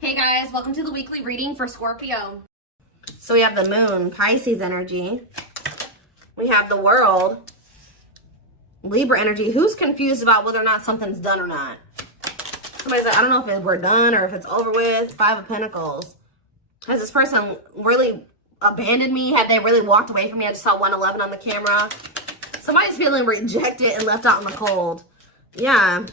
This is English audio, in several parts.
Hey guys, welcome to the weekly reading for Scorpio. So we have the moon, Pisces energy. We have the world, Libra energy. Who's confused about whether or not something's done or not? Somebody's like, I don't know if we're done or if it's over with. Five of Pentacles. Has this person really abandoned me? Have they really walked away from me? I just saw 111 on the camera. Somebody's feeling rejected and left out in the cold. Yeah.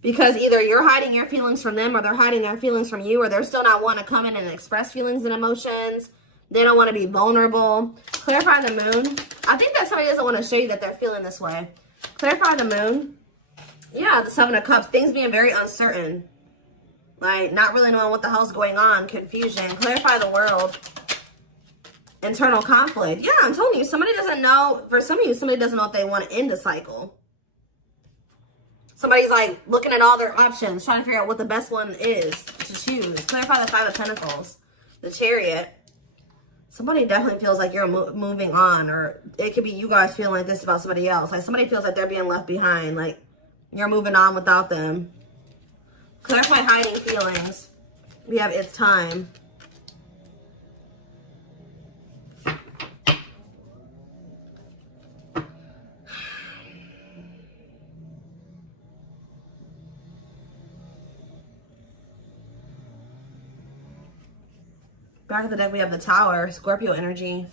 Because either you're hiding your feelings from them or they're hiding their feelings from you, or they're still not wanting to come in and express feelings and emotions. They don't want to be vulnerable. Clarify the moon. I think that somebody doesn't want to show you that they're feeling this way. Clarify the moon. Yeah, the Seven of Cups. Things being very uncertain. Like, not really knowing what the hell's going on. Confusion. Clarify the world. Internal conflict. Yeah, I'm telling you, somebody doesn't know. For some of you, somebody doesn't know if they want to end a cycle. Somebody's like looking at all their options, trying to figure out what the best one is to choose. Clarify the Five of Pentacles, the Chariot. Somebody definitely feels like you're moving on, or it could be you guys feeling like this about somebody else. Like somebody feels like they're being left behind, like you're moving on without them. Clarify hiding feelings. We have it's time. Back of the deck, we have the Tower, Scorpio energy.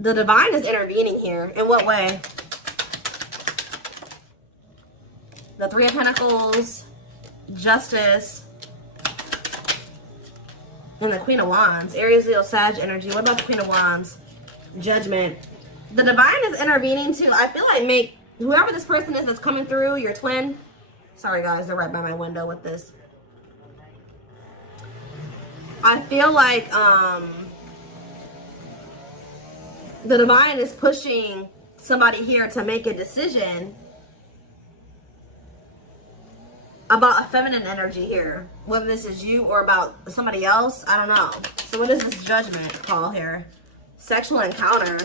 The Divine is intervening here. In what way? The Three of Pentacles, Justice, and the Queen of Wands. Aries, Leo, Sag energy. What about the Queen of Wands? Judgment. The Divine is intervening too. I feel like whoever this person is that's coming through, your twin. Sorry guys, they're right by my window with this. I feel like the Divine is pushing somebody here to make a decision about a feminine energy here. Whether this is you or about somebody else, I don't know. So what is this Judgment call here? Sexual encounter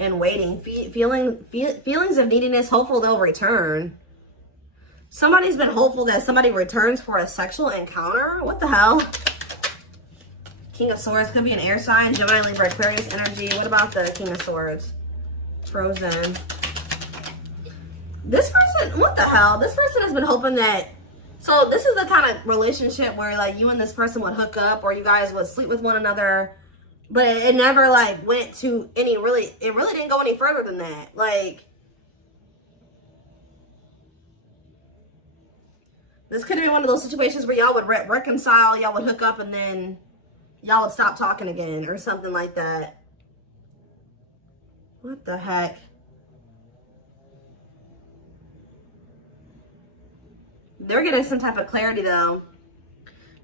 and waiting. Feelings of neediness, hopeful they'll return. Somebody's been hopeful that somebody returns for a sexual encounter. What the hell? King of Swords could be an air sign. Gemini, Libra, Aquarius energy. What about the King of Swords? Frozen. This person, what the hell? This person has been hoping that, so this is the kind of relationship where like you and this person would hook up or you guys would sleep with one another, but it never like went to any it really didn't go any further than that. Like, this could be one of those situations where y'all would reconcile, y'all would hook up, and then y'all would stop talking again or something like that. What the heck? They're getting some type of clarity though.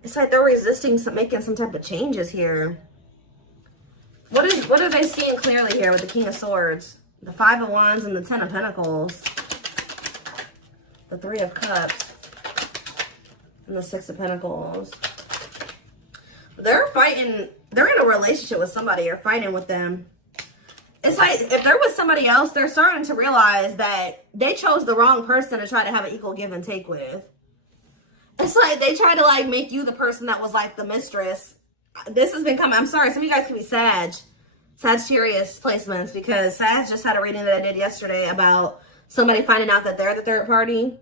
It's like they're resisting making some type of changes here. What are they seeing clearly here with the King of Swords? The Five of Wands and the Ten of Pentacles. The Three of Cups. And the Six of Pentacles. They're fighting. They're in a relationship with somebody or fighting with them. It's like if there was somebody else, they're starting to realize that they chose the wrong person to try to have an equal give and take with. It's like they try to like make you the person that was like the mistress. This has been coming. I'm sorry. Some of you guys can be Sagittarius placements, because Sag just had a reading that I did yesterday about somebody finding out that they're the third party.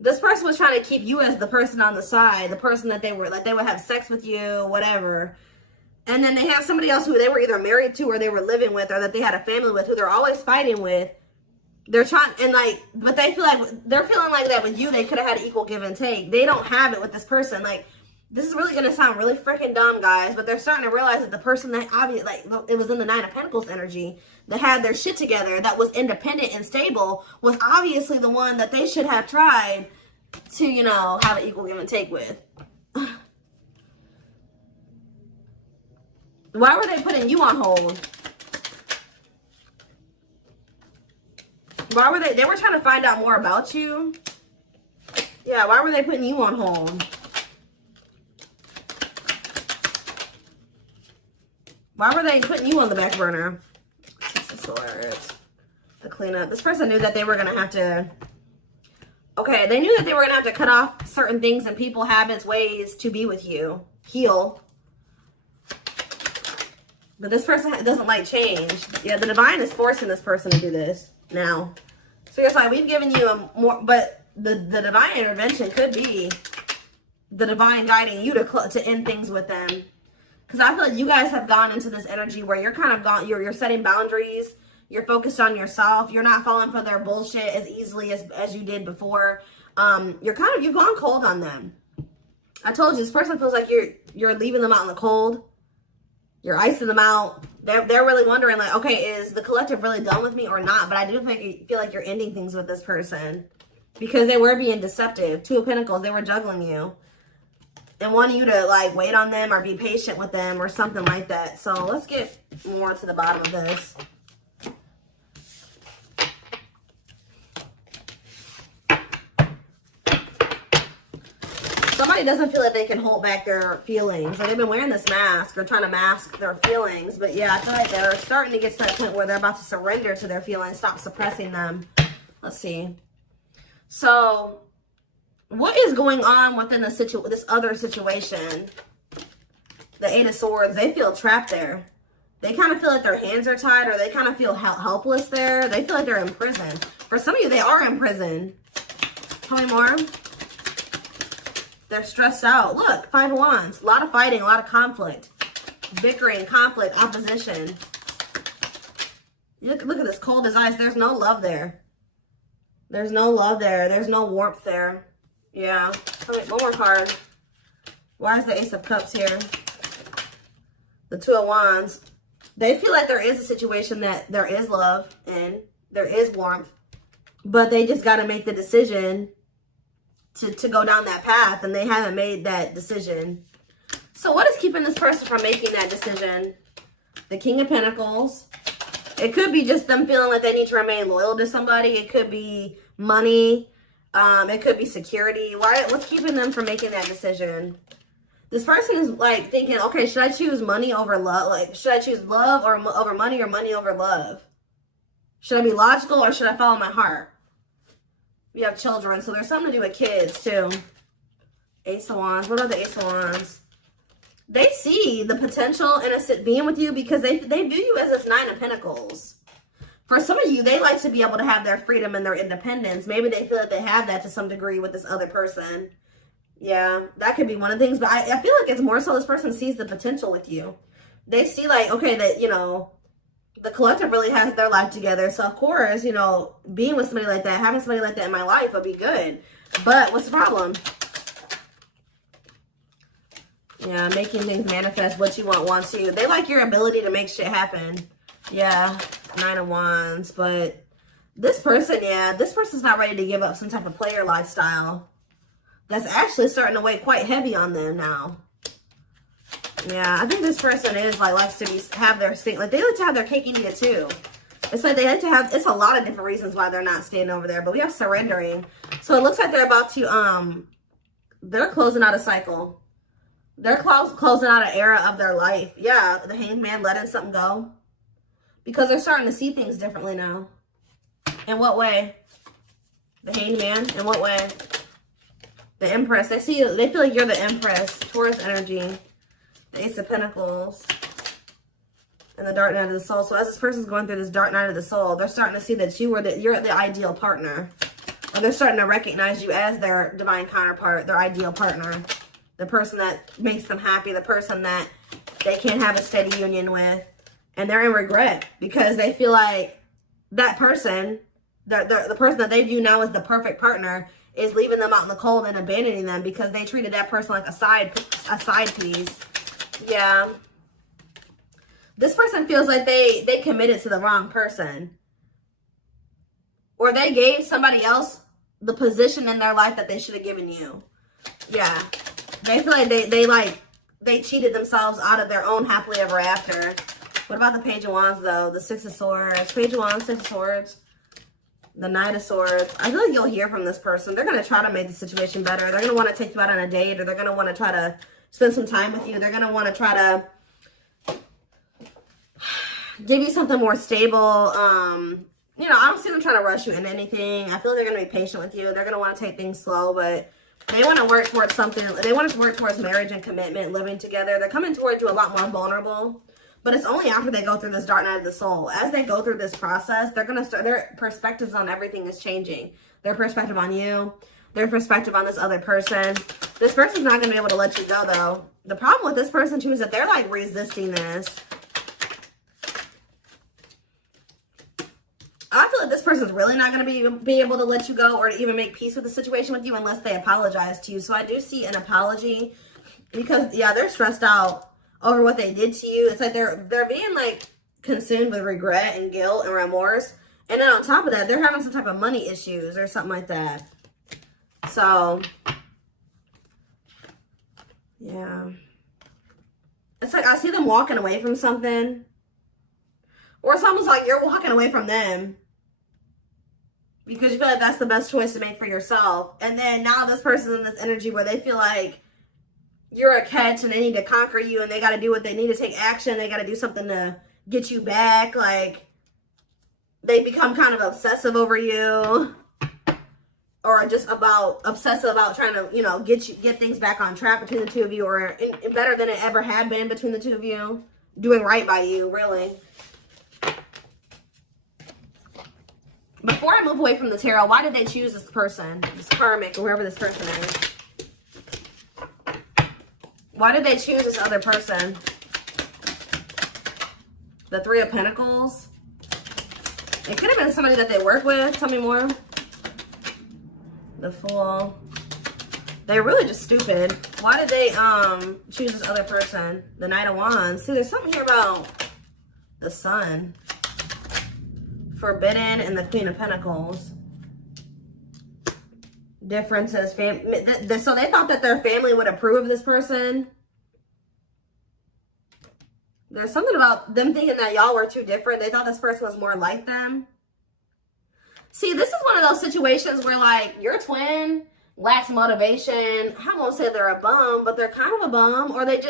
This person was trying to keep you as the person on the side, the person that they were, like they would have sex with you, whatever. And then they have somebody else who they were either married to or they were living with or that they had a family with who they're always fighting with. They're trying, and like, but they feel like, they're feeling like that with you, they could have had an equal give and take. They don't have it with this person. Like, this is really going to sound really freaking dumb, guys, but they're starting to realize that the person that obviously, like, it was in the Nine of Pentacles energy, that had their shit together, that was independent and stable, was obviously the one that they should have tried to, you know, have an equal give and take with. Why were they putting you on hold? Why were they were trying to find out more about you? Yeah, why were they putting you on hold? Why were they putting you on the back burner? Six of Swords. The clean up. This person knew that they were going to have to, okay, they knew that they were going to have to cut off certain things and people, habits, ways to be with you. Heal. But this person doesn't like change. Yeah, the divine is forcing this person to do this now. So it's like, we've given you a more, but the divine intervention could be the divine guiding you to end things with them. Because I feel like you guys have gone into this energy where you're kind of gone, you're setting boundaries. You're focused on yourself. You're not falling for their bullshit as easily as you did before. You've gone cold on them. I told you, this person feels like you're leaving them out in the cold. You're icing them out. They're really wondering, like, okay, is the collective really done with me or not? But I do feel like you're ending things with this person because they were being deceptive. Two of Pentacles, they were juggling you and wanting you to, like, wait on them or be patient with them or something like that. So let's get more to the bottom of this. Somebody doesn't feel like they can hold back their feelings. Or they've been wearing this mask or trying to mask their feelings. But yeah, I feel like they're starting to get to that point where they're about to surrender to their feelings. Stop suppressing them. Let's see. So, what is going on within this other situation? The Eight of Swords. They feel trapped there. They kind of feel like their hands are tied, or they kind of feel helpless there. They feel like they're in prison. For some of you, they are in prison. Tell me more. They're stressed out. Look, Five of Wands. A lot of fighting, a lot of conflict. Bickering, conflict, opposition. Look at this, cold as ice. There's no love there. There's no love there. There's no warmth there. Yeah. One more card. Why is the Ace of Cups here? The Two of Wands. They feel like there is a situation that there is love in. There is warmth. But they just got to make the decision to go down that path, and they haven't made that decision. So what is keeping this person from making that decision? The King of Pentacles. It could be just them feeling like they need to remain loyal to somebody. It could be money. It could be security. What's keeping them from making that decision? This person is like thinking, okay, should I choose money over love? Like, should I choose love over money, or money over love? Should I be logical, or should I follow my heart? We have children, so there's something to do with kids too. Ace of Wands. What are the Ace of Wands? They see the potential in being with you because they view you as this Nine of Pentacles. For some of you, they like to be able to have their freedom and their independence. Maybe they feel like they have that to some degree with this other person. Yeah, that could be one of the things. But I feel like it's more so this person sees the potential with you. They see like, okay, that, you know, the collective really has their life together. So, of course, you know, being with somebody like that, having somebody like that in my life would be good. But what's the problem? Yeah, making things manifest. What you want to. They like your ability to make shit happen. Yeah, Nine of Wands. But this person, yeah, this person's not ready to give up some type of player lifestyle. That's actually starting to weigh quite heavy on them now. Yeah, I think this person is like likes to have their like they like to have their cake and eat it too. It's like they like to have. It's a lot of different reasons why they're not staying over there. But we have surrendering. So it looks like they're about to they're closing out a cycle. They're closing out an era of their life. Yeah, the Hanged Man letting something go because they're starting to see things differently now. In what way? The Hanged Man. In what way? The Empress. They feel like you're the Empress. Taurus energy. The Ace of Pentacles. And the Dark Night of the Soul. So as this person's going through this Dark Night of the Soul, they're starting to see that you're the ideal partner. Or they're starting to recognize you as their divine counterpart, their ideal partner. The person that makes them happy, the person that they can't have a steady union with. And they're in regret because they feel like that person, the person that they view now as the perfect partner, is leaving them out in the cold and abandoning them because they treated that person like a side piece. Yeah. This person feels like they committed to the wrong person. Or they gave somebody else the position in their life that they should have given you. Yeah. They feel like they cheated themselves out of their own happily ever after. What about the Page of Wands though? The Six of Swords. Page of Wands, Six of Swords. The Knight of Swords. I feel like you'll hear from this person. They're going to try to make the situation better. They're going to want to take you out on a date, or they're going to want to try to spend some time with you. They're going to want to try to give you something more stable, you know, I don't see them trying to rush you into anything. I feel they're going to be patient with you. They're going to want to take things slow, but they want to work towards something. They want to work towards marriage and commitment, living together. They're coming towards you a lot more vulnerable, but it's only after they go through this dark night of the soul. As they go through this process, they're going to start, their perspectives on everything is changing. Their perspective on you, their perspective on this other person. This person's not going to be able to let you go, though. The problem with this person, too, is that they're, like, resisting this. I feel like this person's really not going to be able to let you go or to even make peace with the situation with you unless they apologize to you. So I do see an apology because, yeah, they're stressed out over what they did to you. It's like they're being, like, consumed with regret and guilt and remorse. And then on top of that, they're having some type of money issues or something like that. So, yeah. It's like I see them walking away from something. Or it's almost like you're walking away from them because you feel like that's the best choice to make for yourself. And then now this person's in this energy where they feel like you're a catch and they need to conquer you and they got to do what they need to take action. They got to do something to get you back. Like they become kind of obsessive over you or just obsessive about trying to, you know, get things back on track between the two of you or better than it ever had been between the two of you. Doing right by you, really. Before I move away from the tarot, why did they choose this person? This karmic, or whoever this person is. Why did they choose this other person? The Three of Pentacles. It could have been somebody that they work with. Tell me more. The Fool. They're really just stupid. Why did they choose this other person? The Knight of Wands. See, there's something here about the Sun. Forbidden and the Queen of Pentacles. Differences. So they thought that their family would approve of this person. There's something about them thinking that y'all were too different. They thought this person was more like them. See, this is one of those situations where, like, your twin lacks motivation. I won't say they're a bum, but they're kind of a bum. Or they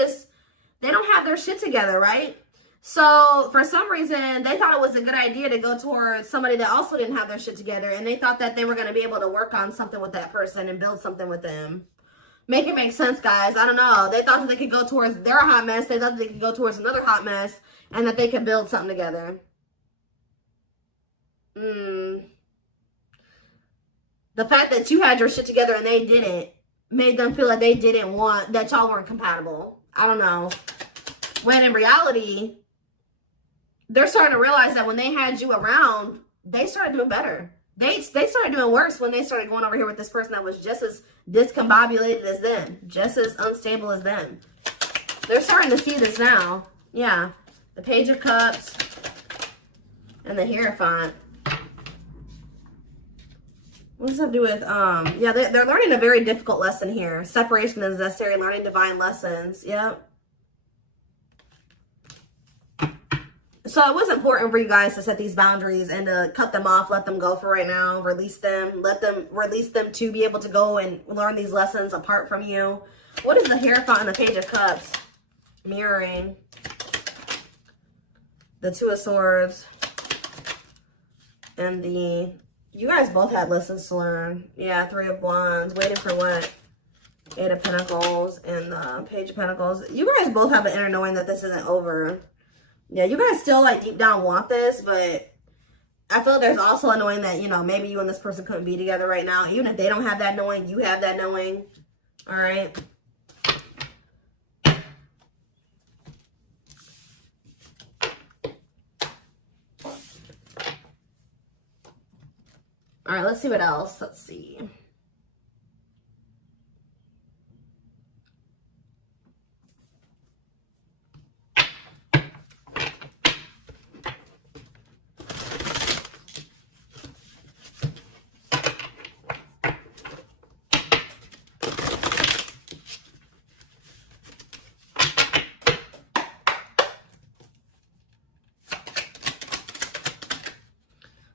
don't have their shit together, right? So, for some reason, they thought it was a good idea to go towards somebody that also didn't have their shit together. And they thought that they were going to be able to work on something with that person and build something with them. Make it make sense, guys. I don't know. They thought that they could go towards their hot mess. They thought that they could go towards another hot mess. And that they could build something together. The fact that you had your shit together and they didn't made them feel like they didn't want, that y'all weren't compatible. I don't know. When in reality, they're starting to realize that when they had you around, they started doing better. They started doing worse when they started going over here with this person that was just as discombobulated as them. Just as unstable as them. They're starting to see this now. Yeah. The Page of Cups. And the Hierophant. What does that do with, yeah, they're learning a very difficult lesson here. Separation is necessary, learning divine lessons. Yep. So it was important for you guys to set these boundaries and to cut them off, let them go for right now, release them, release them to be able to go and learn these lessons apart from you. What is the Hierophant and the Page of Cups? Mirroring. The Two of Swords. And you guys both had lessons to learn. Yeah, Three of Wands. Waiting for what? Eight of Pentacles and the Page of Pentacles. You guys both have an inner knowing that this isn't over. Yeah, you guys still, like, deep down want this, but I feel like there's also a knowing that, you know, maybe you and this person couldn't be together right now. Even if they don't have that knowing, you have that knowing. All right? All right, let's see what else. Let's see.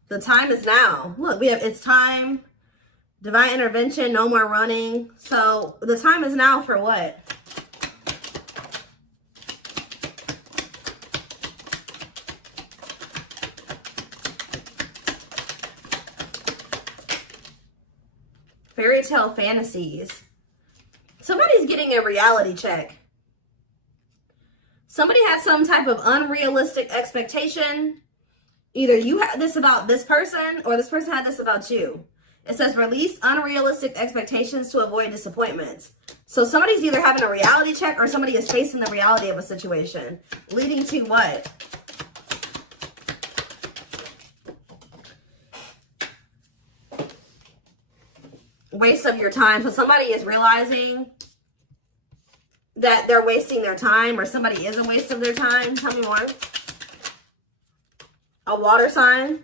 The time is now. Look, it's time. Divine intervention, no more running. So the time is now for what? Fairy tale fantasies. Somebody's getting a reality check. Somebody had some type of unrealistic expectation. Either you had this about this person or this person had this about you. It says release unrealistic expectations to avoid disappointments. So somebody's either having a reality check or somebody is facing the reality of a situation. Leading to what? Waste of your time. So somebody is realizing that they're wasting their time, or somebody is a waste of their time. Tell me more. A water sign.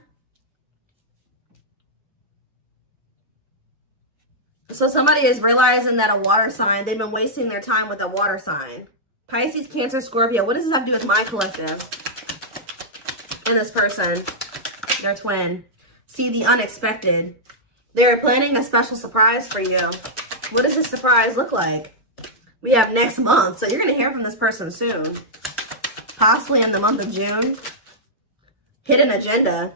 So somebody is realizing that a water sign, they've been wasting their time with a water sign. Pisces, Cancer, Scorpio. What does this have to do with my collective? And this person, their twin. See the unexpected. They're planning a special surprise for you. What does this surprise look like? We have next month. So you're going to hear from this person soon. Possibly in the month of June. Hidden agenda.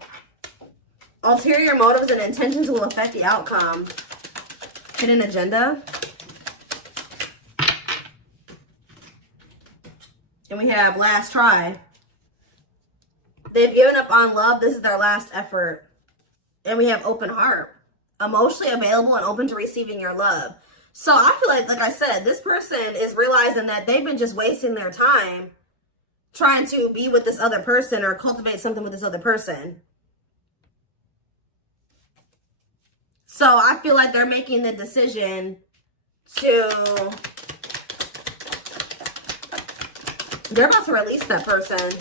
Ulterior motives and intentions will affect the outcome. Hidden agenda. And we have last try. They've given up on love. This is their last effort. And we have open heart. Emotionally available and open to receiving your love. So I feel like I said, this person is realizing that they've been just wasting their time trying to be with this other person or cultivate something with this other person. So I feel like they're making the decision to, they're about to release that person.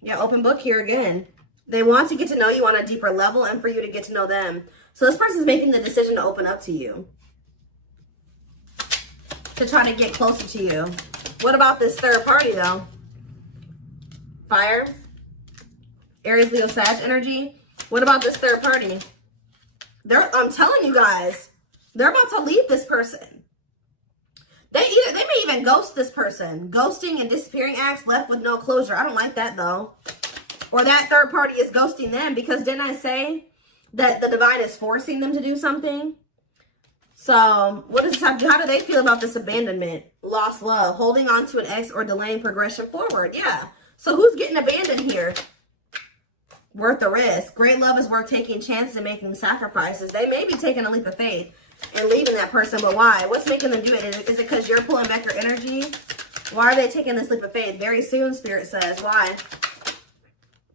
Yeah, open book here again. They want to get to know you on a deeper level and for you to get to know them. So this person's making the decision to open up to you. To try to get closer to you. What about this third party though? Fire. Aries, Leo, Sag energy. What about this third party? I'm telling you guys, they're about to leave this person. They may even ghost this person. Ghosting and disappearing acts left with no closure. I don't like that though. Or that third party is ghosting them, because didn't I say that the divine is forcing them to do something? So what does this have to do? How do they feel about this abandonment? Lost love, holding on to an ex, or delaying progression forward. Yeah. So who's getting abandoned here? Worth the risk. Great love is worth taking chances and making sacrifices. They may be taking a leap of faith and leaving that person, but why? What's making them do it? Is it because you're pulling back your energy? Why are they taking this leap of faith? Very soon, Spirit says. Why?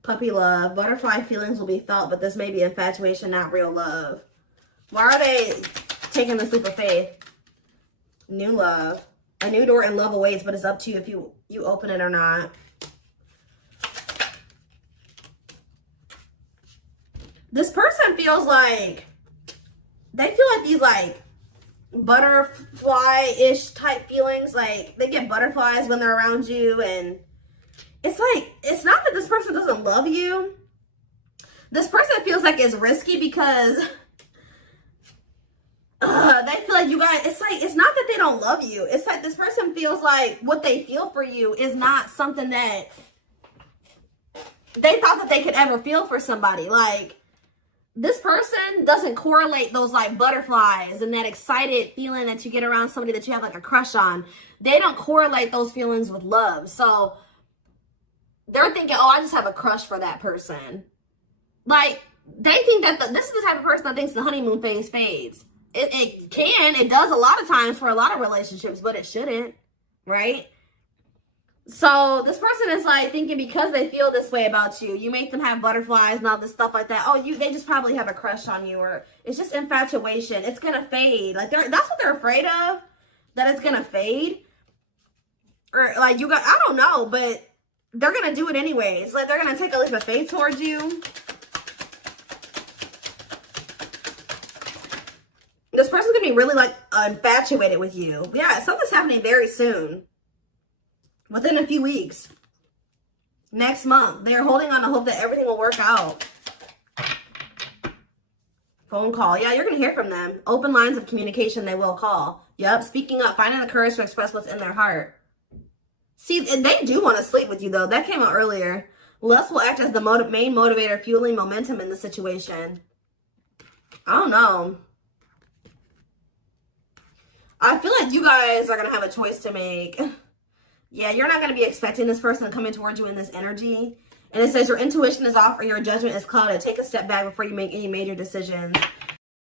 Puppy love. Butterfly feelings will be felt, but this may be infatuation, not real love. Why are they taking this leap of faith? New love. A new door and love awaits, but it's up to you if you open it or not. This person feels like, they feel like these like butterfly-ish type feelings. Like they get butterflies when they're around you, and it's like, it's not that this person doesn't love you. This person feels like it's risky because they feel like you guys, it's like, it's not that they don't love you. It's like this person feels like what they feel for you is not something that they thought that they could ever feel for somebody. Like, this person doesn't correlate those like butterflies and that excited feeling that you get around somebody that you have like a crush on. They don't correlate those feelings with love. So they're thinking, oh, I just have a crush for that person. Like, they think that this is the type of person that thinks the honeymoon phase fades. It does a lot of times for a lot of relationships, but it shouldn't, right? So this person is like thinking because they feel this way about you, you make them have butterflies and all this stuff like that. Oh, they just probably have a crush on you, or it's just infatuation. It's gonna fade. Like that's what they're afraid of, that it's gonna fade. Or like I don't know, but they're gonna do it anyways. Like they're gonna take a leap of faith towards you. This person's gonna be really like infatuated with you. Yeah, something's happening very soon. Within a few weeks. Next month. They're holding on to hope that everything will work out. Phone call. Yeah, you're going to hear from them. Open lines of communication, they will call. Yep, speaking up. Finding the courage to express what's in their heart. See, and they do want to sleep with you, though. That came out earlier. Lust will act as the main motivator, fueling momentum in the situation. I don't know. I feel like you guys are going to have a choice to make. Yeah, you're not going to be expecting this person to come in towards you in this energy. And it says your intuition is off or your judgment is clouded. Take a step back before you make any major decisions.